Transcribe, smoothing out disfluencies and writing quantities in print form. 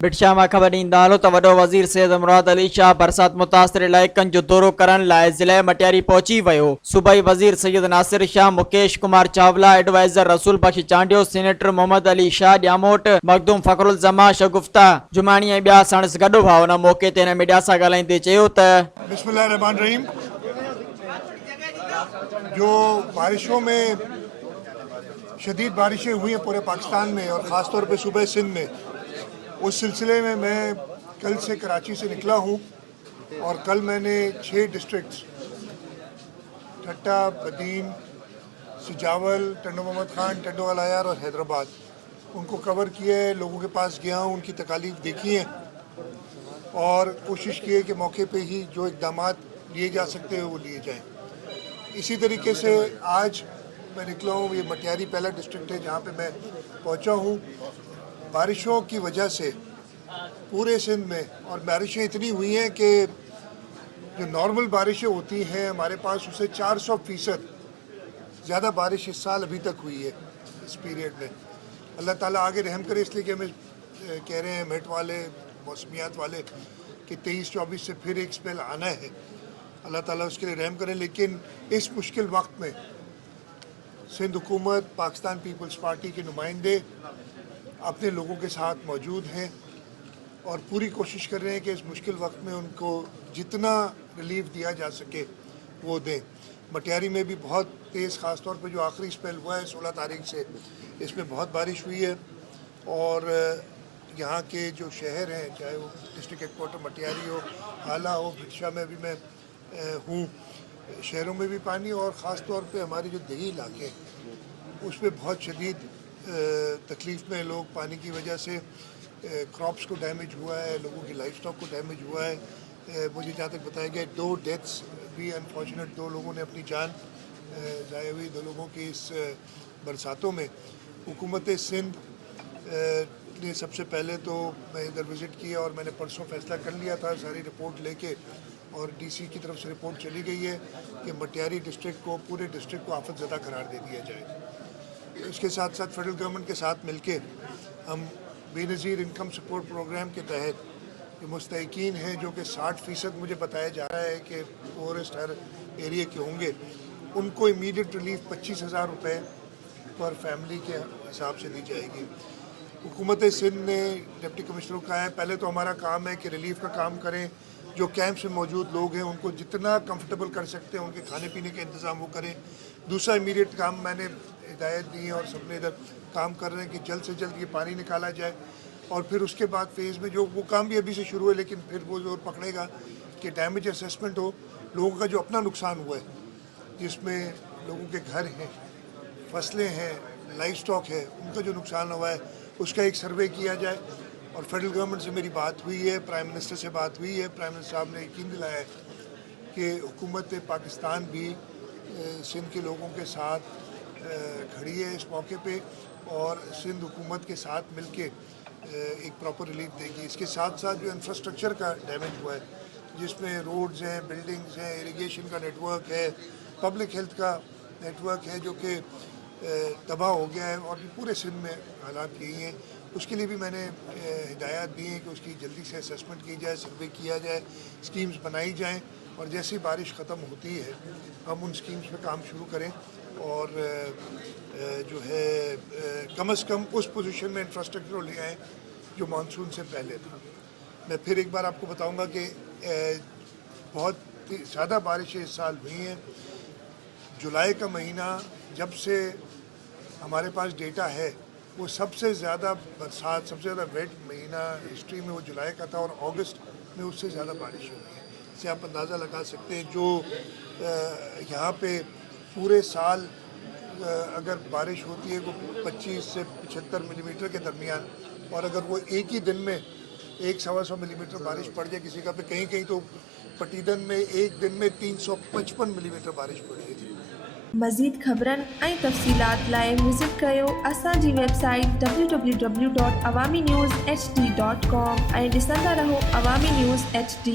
बिटशा में खबर ॾींदा हलो त वॾो वज़ीर सैयद मुराद अली शाह बरसात मुतासिर इलाइक़नि जो दौरो करण लाइ ज़िले मटियारी पहुची वियो। सूबाई वज़ीर सैयद नासिर शाह, मुकेश कुमार चावला, एडवाइज़र रसूल बख्श चांडियो, सीनेटर मोहम्मद अली शाह ॼामोट, मखदूम फ़खरुल जमा शगुफ्ता जुमानी ऐं ॿिया सणस गॾु हुआ। उन मौक़े ते हिन मीडिया सां ॻाल्हाईंदे चयो त बिस्मिल्लाहिर्रहमानिर्रहीम। जो बारिशों में शदीद बारिशें हुई हैं पूरे पाकिस्तान में और ख़ास तौर पे सूबे सिंध में, उस सिलसिले में मैं कल से कराची से निकला हूँ और कल मैंने 6 डिस्ट्रिक्ट्स ठट्टा, बदीन, सिजावल, टंडो मोहम्मद खान, टंडो अलायार और हैदराबाद उनको कवर किया है। लोगों के पास गया हूँ, उनकी तकालीफ देखी है और कोशिश की है कि मौके पे ही जो इक़दामात लिए जा सकते हैं वो लिए जाएं। इसी तरीके से आज मैं निकला हूँ, ये मटियारी पहला डिस्ट्रिक्ट है जहाँ पे मैं पहुँचा हूँ। बारिशों की वजह से पूरे सिंध में, और बारिशें इतनी हुई हैं कि जो नॉर्मल बारिशें होती हैं हमारे पास उससे 400% ज़्यादा बारिश इस साल अभी तक हुई है इस पीरियड में। अल्लाह ताला आगे रहम करे, इसलिए कि हमें कह रहे हैं मेट वाले, मौसमियात वाले कि 23-24 से फिर एक स्पेल आना है। अल्लाह ताला उसके लिए रहम करें। लेकिन इस मुश्किल वक्त में सिंध हुकूमत, पाकिस्तान पीपल्स पार्टी के नुमाइंदे अपने लोगों के साथ मौजूद हैं और पूरी कोशिश कर रहे हैं कि इस मुश्किल वक्त में उनको जितना रिलीफ दिया जा सके वो दें। मटियारी में भी बहुत तेज़, ख़ास तौर पे जो आखिरी स्पेल हुआ है 16 तारीख से, इसमें बहुत बारिश हुई है और यहाँ के जो शहर हैं, चाहे वो डिस्ट्रिक्ट हेडक्वार्टर मटियारी हो, हाला हो, बिटशा में भी मैं हूँ, शहरों में भी पानी और ख़ास तौर पे हमारे जो देही इलाके हैं उसमें बहुत शदीद तकलीफ़ में लोग पानी की वजह से, क्रॉप्स को डैमेज हुआ है, लोगों की लाइफ स्टॉक को डैमेज हुआ है। मुझे जहाँ तक बताया गया 2 डेथ्स भी अनफॉर्चुनेट, 2 लोगों ने अपनी जान ज़ाया हुई, 2 लोगों की इस बरसातों में। हुकूमत सिंध ने सबसे पहले तो मैं इधर विज़िट किया और मैंने परसों फ़ैसला कर लिया था सारी रिपोर्ट लेके, और डीसी की तरफ से रिपोर्ट चली गई है कि मटियारी डिस्ट्रिक्ट को, पूरे डिस्ट्रिक्ट को आफत ज़दा करार दे दिया जाए। इसके साथ साथ फेडरल गवर्नमेंट के साथ मिलके हम बेनज़ीर इनकम सपोर्ट प्रोग्राम के तहत जो मुस्तहिकीन हैं, जो कि 60% मुझे बताया जा रहा है कि पोरेस्ट हर एरिया के होंगे, उनको इमीडिएट रिलीफ 25,000 रुपये पर फैमिली के हिसाब से दी जाएगी। हुकूमत सिंध ने डिप्टी कमिश्नर को कहा है, पहले तो हमारा काम है कि रिलीफ का काम करें, जो कैंप में मौजूद लोग हैं उनको जितना कंफर्टेबल कर सकते हैं उनके खाने पीने के इंतज़ाम वो करें। दूसरा इमीडिएट काम मैंने हिदायत दी है और सबने इधर काम कर रहे हैं कि जल्द से जल्द ये पानी निकाला जाए, और फिर उसके बाद फेज़ में जो वो काम भी अभी से शुरू है, लेकिन फिर वो जोर पकड़ेगा कि डैमेज असेसमेंट हो, लोगों का जो अपना नुकसान हुआ है, जिसमें लोगों के घर हैं, फसलें हैं, लाइफ स्टॉक है, उनका जो नुकसान हुआ है उसका एक सर्वे किया जाए। और फेडरल गवर्नमेंट से मेरी बात हुई है, प्राइम मिनिस्टर से बात हुई है, प्राइम मिनिस्टर साहब ने यकीन दिलाया है कि हुकूमत पाकिस्तान भी सिंध के लोगों के साथ खड़ी है इस मौके पे और सिंध हुकूमत के साथ मिलके एक प्रॉपर रिलीफ देगी। इसके साथ साथ जो इंफ्रास्ट्रक्चर का डैमेज हुआ है, जिसमें रोड्स हैं, बिल्डिंग्स हैं, इरिगेशन का नेटवर्क है, पब्लिक हेल्थ का नेटवर्क है जो कि तबाह हो गया है, और भी पूरे सिंध में हालात यही हैं, उसके लिए भी मैंने हिदायत दी है कि उसकी जल्दी से असेसमेंट की जाए, सर्वे किया जाए, स्कीम्स बनाई जाएं, और जैसे ही बारिश ख़त्म होती है हम उन स्कीम्स पे काम शुरू करें और जो है कम से कम उस पोजीशन में इंफ्रास्ट्रक्चर ले आएँ जो मानसून से पहले था। मैं फिर एक बार आपको बताऊंगा कि बहुत ज़्यादा बारिशें इस साल हुई हैं। जुलाई का महीना जब से हमारे पास डेटा है, वो सबसे ज़्यादा बरसात, सबसे ज़्यादा वेट महीना हिस्ट्री में वो जुलाई का था, और अगस्त में उससे ज़्यादा बारिश हुई है। इससे आप अंदाज़ा लगा सकते हैं जो यहाँ पे पूरे साल अगर बारिश होती है वो 25 से 75 मिलीमीटर के दरमियान, और अगर वो एक ही दिन में 100-125 मिलीमीटर बारिश पड़ जाए किसी का पे, कहीं कहीं तो पटीदन में एक दिन में 355 मिलीमीटर बारिश पड़ी है। मज़ीद ख़बरनि ऐं तफ़सीलात लाइ विज़िट कयो असांजी वेबसाइट www.awamiNewsHD.com ऐं ॾिसंदा रहो अवामी न्यूज़ HD।